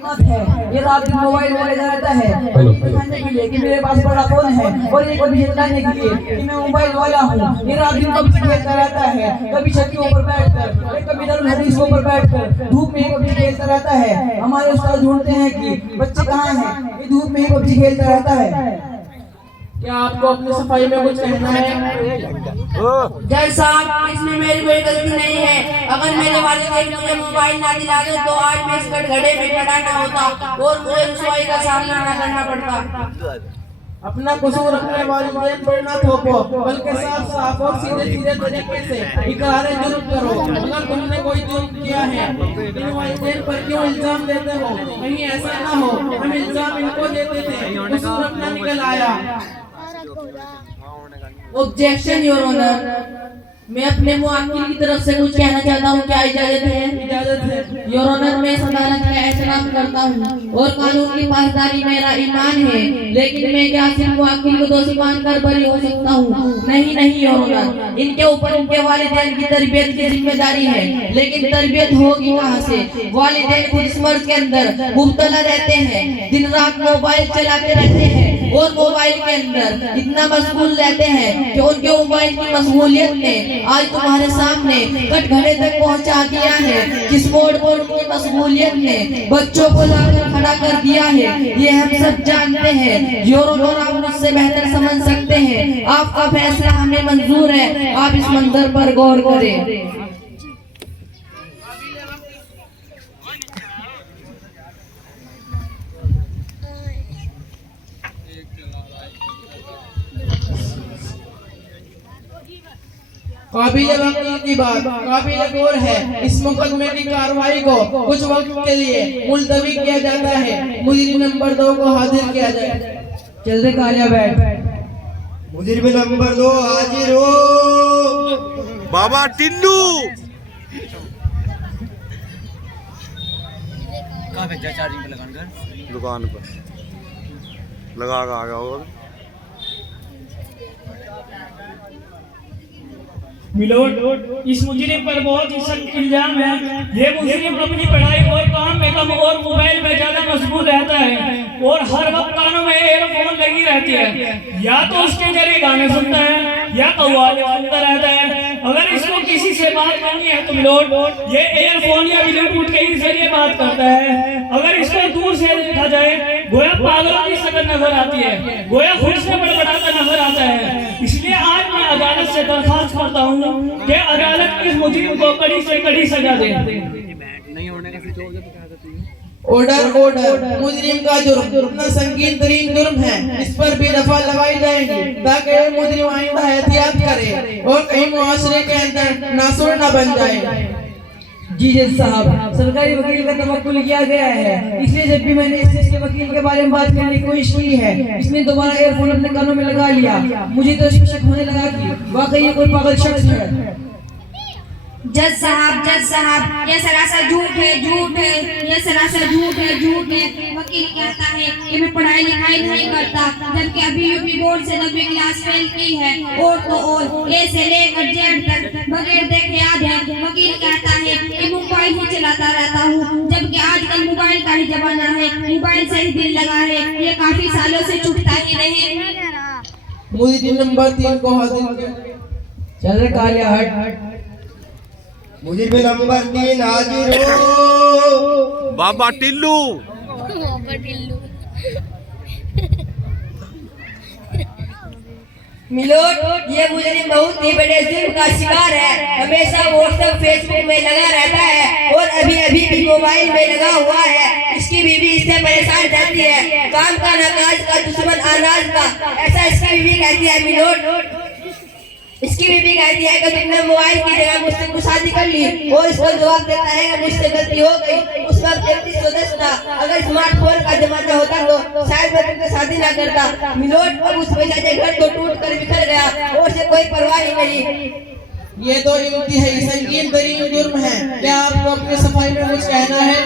हिम्मत है ये रात दिन मोबाइल में लगा रहता है और ये दिखाने के लिए कि मेरे पास बड़ा फोन है और ये कभी बताने के लिए कि मैं मोबाइल वाला हूँ। ये रात दिन कभी खेलता रहता है, कभी छत के ऊपर बैठकर, कभी दारुल हदीस के ऊपर बैठकर धूप में कभी खेलता रहता है। हमारे उस्ताद ढूंढते हैं कि बच्चे कहाँ हैं, ये धूप में ही पबजी खेलता रहता है। क्या आपको अपनी सफाई में कुछ कहना है? जज साहब, इसमें मेरी कोई गलती नहीं है। अगर मेरे वालिदैन मुझे मोबाइल ना दिलाते तो आज मैं इस कटघरे में खड़ा ना होता और मुझे रुसवाई का सामना ना करना पड़ता। अपना कसूर अपने वालिदैन पर ना थोपो, बल्कि साफ साफ और सीधे सीधे तरीके से इकरार जुर्म करो। अगर तुमने कोई जुर्म किया है, इन वालिदैन पर क्यों इल्जाम देते हो? कहीं ऐसा ना हो हम इल्जाम इनको देते थे, कसूर अपना निकल आया। ऑब्जेक्शन योर ऑनर, मैं अपने मुवक्किल की तरफ से कुछ कहना चाहता हूँ, क्या इजाजत है? इजाजत है योर ऑनर, मैं इस अदालत का एहतराम करता हूँ और कानून की पासदारी मेरा ईमान है, लेकिन मैं क्या सिर्फ मुवक्किल को दोषी मानकर बरी हो सकता हूँ? नहीं नहीं योर ऑनर, इनके ऊपर इनके वालिदैन की तरबियत की जिम्मेदारी है, लेकिन तरबियत होगी कहाँ से? वालिदैन खुद इस मर्ज के अंदर मुब्तला रहते हैं, दिन रात मोबाइल चलाते रहते हैं और मोबाइल के अंदर इतना मशगूल रहते हैं कि उनके मोबाइल की मशगूलियत ने आज तुम्हारे सामने कटघरे तक पहुंचा दिया है। किस मोड़ पर उनकी मशगूलियत ने बच्चों को लाकर खड़ा कर दिया है, ये हम सब जानते हैं। योर ऑनर, आप मुझसे बेहतर समझ सकते हैं, आपका फैसला हमें मंजूर है, आप इस मंजर पर गौर करें। काबिल वकील की बात काबिल गौर है। इस मुकदमे की कार्रवाई को कुछ वक्त के लिए मुलतवी किया जाता है। मुजरिम नंबर 2 को हाजिर किया जाए। जल्दी कालिया बैठ। मुजरिम नंबर 2 हाजिर हो। बाबा टिन्नू कहाँ भेजा चार्जिंग पे लगाने का? दुकान पर लगा के आ गया और मिलोट, इस मुजरिम पर बहुत ही सख्त इल्जाम है। ये मुजरिम अपनी पढ़ाई और काम में कम और मोबाइल में ज्यादा मशगूल रहता है और हर वक्त कानों में एयरफोन लगी रहती है। या तो उसके जरिए गाने सुनता है या कव्वाली सुनता रहता है। अगर इसको किसी से बात करनी है तो मिलोट, ये एयरफोन या ब्लूटूथ के ही जरिए बात करता है। अगर इसको दूर से देखा जाए गोया पागलों की शक्ल नजर आती है, गोया खुद से बड़बड़ाता नजर आता है। इसलिए आज मैं अदालत से दरखास्त करता हूँ कि अदालत इस मुजरिम को कड़ी से कड़ी सजा दे। नहीं होने का फिर तो ऑर्डर ऑर्डर। मुजरिम का जुर्म इतना संगीन तरीन जुर्म है, इस पर भी दफा लगाई जाएगी ताकि मुजरिम आइंदा एहतियात करे और कहीं मुआशरे के अंदर नासुर न बन जाए। जी जज साहब, सरकारी वकील का तवक्कुल किया गया है, इसलिए जब भी मैंने इस के वकील के बारे में बात करने की कोशिश की है, इसने दोबारा एयरफोन अपने कानों में लगा लिया। मुझे तो इसमें शक होने लगा कि वाकई ये कोई पागल शख्स है। जज साहब, ये सरासर झूठ है, ये सरासर झूठ है। वकील कहता है कि मैं पढ़ाई लिखाई नहीं करता, जबकि अभी यूपी बोर्ड से 90 क्लास फेल की है और तो और ए से लेकर जेड तक बगैर देखे याद है। वकील कहता है कि मोबाइल ही चलाता रहता हूँ, जबकि आजकल मोबाइल का ही जमाना है, मोबाइल से ही दिल लगा है, ये काफी सालों से छूटता ही नहीं। मुजरिम नंबर 3 को हाजिर किया। चल रे कालिया हट। मुजरिम नंबर 3 हाजिर हो। बाबा टिल्लू मिलोट, ये मुजरिम बहुत ही बड़े जुर्म का शिकार है। हमेशा व्हाट्सएप फेसबुक में लगा रहता है और अभी अभी भी मोबाइल में लगा हुआ है। इसकी बीवी इससे परेशान रहती है, काम का नकाज का दुश्मन अनाज का, ऐसा इसकी बीवी कहती है। मिलोट, इसकी बीवी कहती है कि तुमने मोबाइल की जगह मुझसे शादी कर ली और इसको जवाब देता है कि मुझसे गलती हो गई। उस वक्त 33 था, अगर स्मार्टफोन का जमाना होता तो शायद मैं तुमसे शादी ना करता। मिलोट, अब उस बेचारे घर को टूट कर बिखर गया और से कोई परवाह ही नहीं। ये तो इंतहाई संगीन तरीन जुर्म है। क्या आपको अपनी सफाई में कुछ कहना है?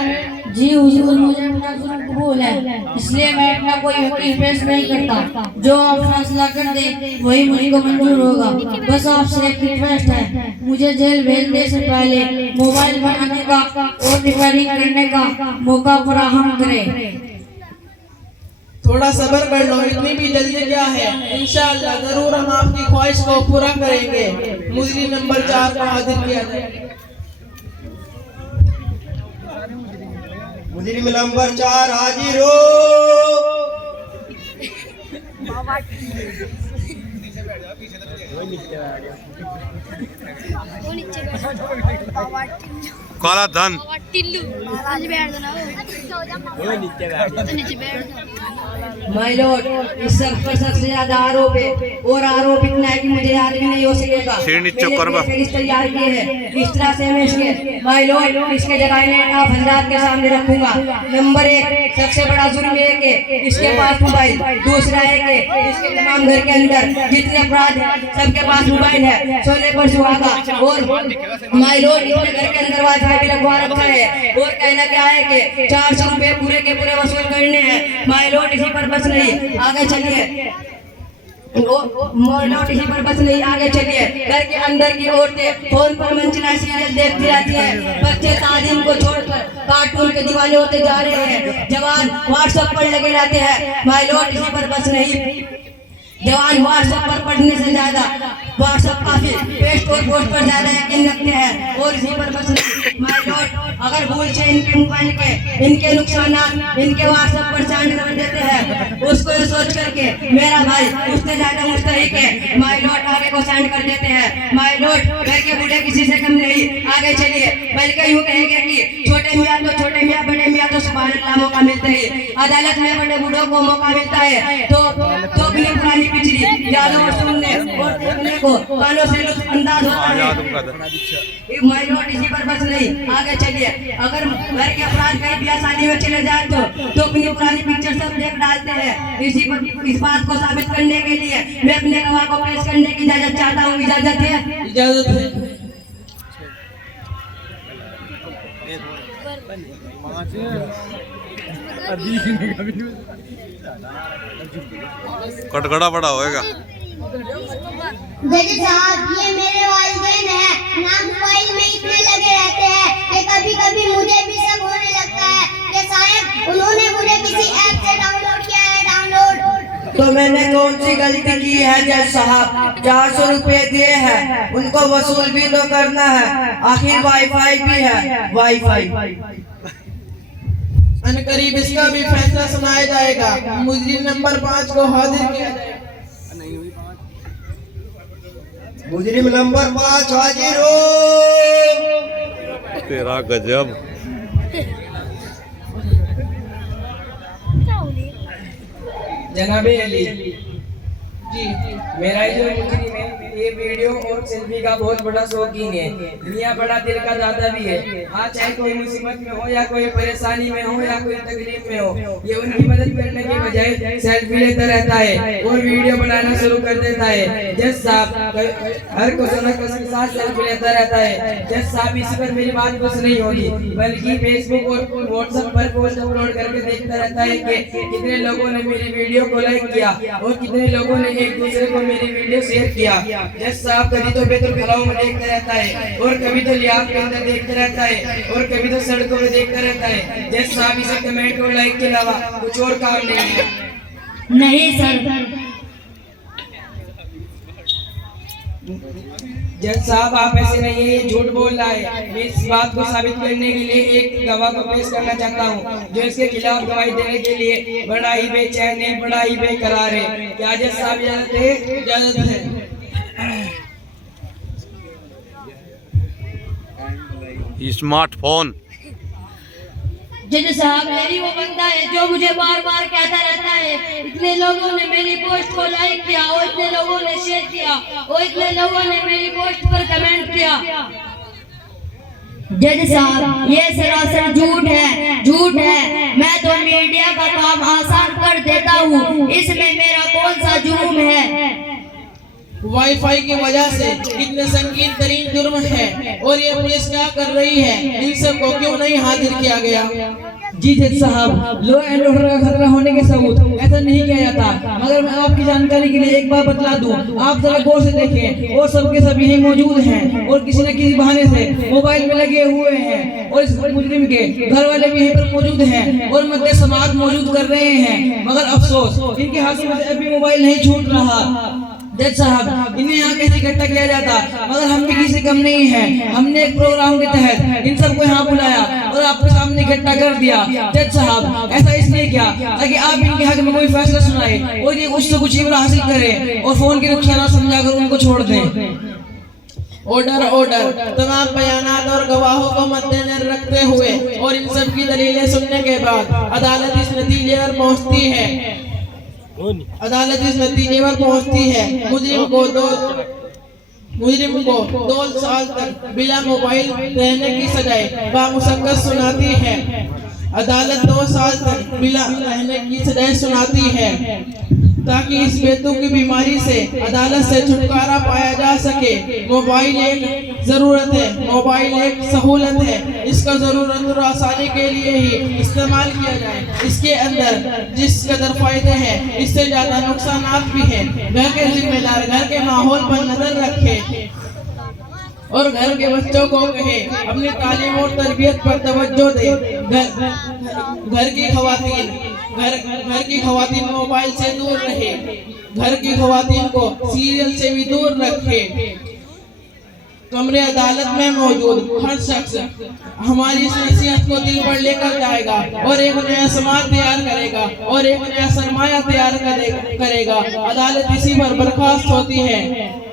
जी हुजूर, मुझे अपना जुर्म कबूल है, इसलिए मैं अपना कोई वकील पेश नहीं करता। जो आप फैसला कर दे वही मुझको मंजूर होगा। बस आपसे एक रिक्वेस्ट है, मुझे जेल भेजने से पहले मोबाइल बनाने का और रिपेयरिंग करने का मौका फराहम करें। थोड़ा सब्र कर लो, इतनी भी जल्दी क्या है। इंशाअल्लाह जरूर हम आपकी ख्वाहिश को पूरा करेंगे। मुजरिम नंबर 4 को हाजिर किया जाए। मुजरिम नंबर 4 हाजिर हो। काला धन टिल्लू आज बैठ दो ना वो नीचे बैठ दो। माय लॉर्ड, इस शख्स पर सबसे ज्यादा आरोप है और आरोप इतना है कि मुझे याद भी नहीं हो सकेगा। शेरनी चक्कर में मैंने तैयार किए हैं, इस तरह से मैं इसके माय लॉर्ड इसके जगह आप हजरात के सामने रखूंगा। नंबर 1, सबसे बड़ा जुर्म है कि इसके पास मोबाइल। दूसरा है कि इसके तमाम घर के अंदर जितने अपराध हैं सबके पास मोबाइल है, सोने पर सुहागा। और माय लॉर्ड इसके घर के अंदर वाईफाई भी लगवा रखा है। और कहना क्या है कि 400 रुपए पूरे के पूरे वसूल करने हैं। माय लॉर्ड इसी पर बस नहीं, आगे चलिए। लौट इसी पर बस नहीं, आगे चलिए। घर के अंदर की औरतें फोन पर मंचला सीरियल देखती रहती है। बच्चे तालीम को छोड़कर कार्टून के दीवाने होते जा रहे हैं। जवान व्हाट्सएप पर लगे रहते हैं। माय लॉर्ड इसी पर बस नहीं, जवान व्हाट्सएप पर पढ़ने से ज्यादा व्हाट्सएप काफी पेस्ट और पोस्ट पर ज्यादा यकीन रखते हैं। और इसी पर बस माय लॉर्ड अगर भूल से इनके मोबाइल के इनके नुकसान इनके व्हाट्सएप पर सेंड कर देते हैं, उसको ये सोच करके मेरा भाई उससे ज्यादा मुस्तहिक है, माय लॉर्ड आगे को सेंड कर देते हैं। माय लॉर्ड घर के बूढ़े किसी से कम नहीं, आगे चलिए। बल्कि यूँ कहेंगे कि छोटे मियाँ तो छोटे मियाँ, बड़े मियाँ तो सुभान अल्लाह मौका मिलते ही। अदालत में बड़े बूढ़ों को मौका मिलता है तो अपनी पुरानी पिछली यादों को सुनने और देखने को कानों से लुत्फ अंदाज होता है। माय लॉर्ड इसी पर बस नहीं, आगे चलिए। अगर घर के अपराध कहीं ब्याह शादी में चले जाए तो अपनी पुरानी पिक्चर सब देख डालते हैं। इस बात को साबित करने के लिए मैं अपने गवाह को पेश करने की इजाजत चाहता हूँ। इजाजत है? इजाजत है। कटकड़ा बड़ा होएगा। जज साहब, ये मेरे वालिदैन हैं ना, मोबाइल में इतने लगे रहते हैं कि कभी कभी मुझे भी शक होने लगता है कि शायद उन्होंने मुझे किसी ऐप से डाउनलोड किया है। डाउनलोड तो मैंने कौन सी गलती की है जज साहब? 400 रुपए दिए हैं, उनको वसूल भी तो करना है, आखिर वाईफाई भी है। वाईफाई अनकरीब इसका भी फैसला सुनाया जाएगा। मुजरिम नंबर 5 को हाजिर किया जाएगा। मुजरिम नंबर 5 हाजिर हो। तेरा गजब। जनाबे अली जी, मेरा जो मुजरिम है ये वीडियो और सेल्फी का बहुत बड़ा शौकीन है। मियाँ बड़ा दिल का दादा भी है। हाँ, चाहे कोई मुसीबत में हो या कोई परेशानी में हो या कोई तकलीफ में हो, ये उनकी मदद करने के बजाय सेल्फी लेता रहता है और वीडियो बनाना शुरू कर देता है। जज साहब हर क्वेश्चन के साथ सेल्फी लेता रहता है। जज साहब इसी पर मेरी बात बस नहीं होगी, बल्कि फेसबुक और व्हाट्सएप पर पोस्ट अपलोड करके देखता रहता है कि कितने लोगों ने मेरी वीडियो को लाइक किया और कितने लोगों ने एक दूसरे को मेरी वीडियो शेयर किया। जज साहब कभी तो बेतुल खलाओं में देखता रहता है और कभी तो लियाब के अंदर देखता रहता है और कभी तो सड़कों में देखता रहता है। जज साहब इसे कमेंट और लाइक के अलावा कुछ और काम नहीं है। नहीं सर। जज साहब आप ऐसे नहीं है, ये झूठ बोल रहा है। मैं इस बात को साबित करने के लिए एक गवाह को पेश करना चाहता हूँ जो इसके खिलाफ गवाही देने के लिए बड़ा ही बेचैन है, बड़ा ही बेकरार है। क्या जज साहब इजाजत है? इजाजत है। स्मार्टफोन। जज साहब, मेरी वो बंदा है जो मुझे बार बार कहता रहता है इतने लोगों ने मेरी पोस्ट को लाइक किया और इतने लोगों ने शेयर किया और इतने लोगों ने मेरी पोस्ट पर कमेंट किया। जज साहब, ये सरासर झूठ है, झूठ है। मैं तो मीडिया का काम आसान कर देता हूँ, इसमें मेरा कौन सा जुर्म है? वाईफाई की वजह से कितने संगीन तरीन जुर्म है और ये पुलिस क्या कर रही है, इन सबको क्यों नहीं हाजिर किया गया? जी जज साहब, लॉ एंड ऑर्डर का खतरा होने के सबूत ऐसा नहीं किया जाता, मगर मैं आपकी जानकारी के लिए एक बात बतला दूं, आप जरा गौर से देखें और सबके सब यहीं मौजूद हैं और किसी न किसी बहाने से मोबाइल में लगे हुए हैं और इस मुजरिम के घर वाले भी यहीं पर मौजूद हैं और मध्य समाज मौजूद कर रहे हैं, मगर अफसोस इनके हाथों में से अभी मोबाइल नहीं छूट रहा। जज साहब, इन्हें यहाँ कैसे इकट्ठा किया जाता, मगर हम भी किसी कम नहीं है। हमने एक प्रोग्राम के तहत इन सबको यहाँ बुलाया और आपके सामने इकट्ठा कर दिया। जज साहब, ऐसा इसलिए किया ताकि आप इनके हक में कोई फैसला सुनाए और ये कुछ से कुछ इब्रा हासिल करें और फोन के नुकसान समझाकर उनको छोड़ दें। ऑर्डर ऑर्डर, तमाम बयानात और गवाहों को मद्देनजर रखते हुए और इन सब की दलीलें सुनने के बाद अदालत इस नतीजे पर पहुँचती है मुजरिम को 2 साल तक बिला मोबाइल रहने की सजाए बामुशक्कत सुनाती है। अदालत 2 साल तक बिला रहने की सजाए सुनाती है ताकि इस बेतुकी की बीमारी से अदालत से छुटकारा पाया जा सके। मोबाइल एक जरूरत है, मोबाइल एक सहूलत है, इसका जरूरत और आसानी के लिए ही इस्तेमाल किया जाए। इसके अंदर जिस कदर फायदे हैं इससे ज्यादा नुकसानात भी हैं। घर के जिम्मेदार घर के माहौल पर नजर रखे और घर के बच्चों को कहे अपनी तालीम और तरबियत पर तवज्जो दे। घर की खवातीन मोबाइल से दूर रहे, घर की खवातीन को सीरियल से भी दूर रखे। कमरे अदालत में मौजूद हर शख्स हमारी इस नसीहत को दिल पर लेकर जाएगा और एक नया समाज तैयार करेगा और एक नया सरमाया तैयार करेगा। अदालत इसी पर बर्खास्त होती है।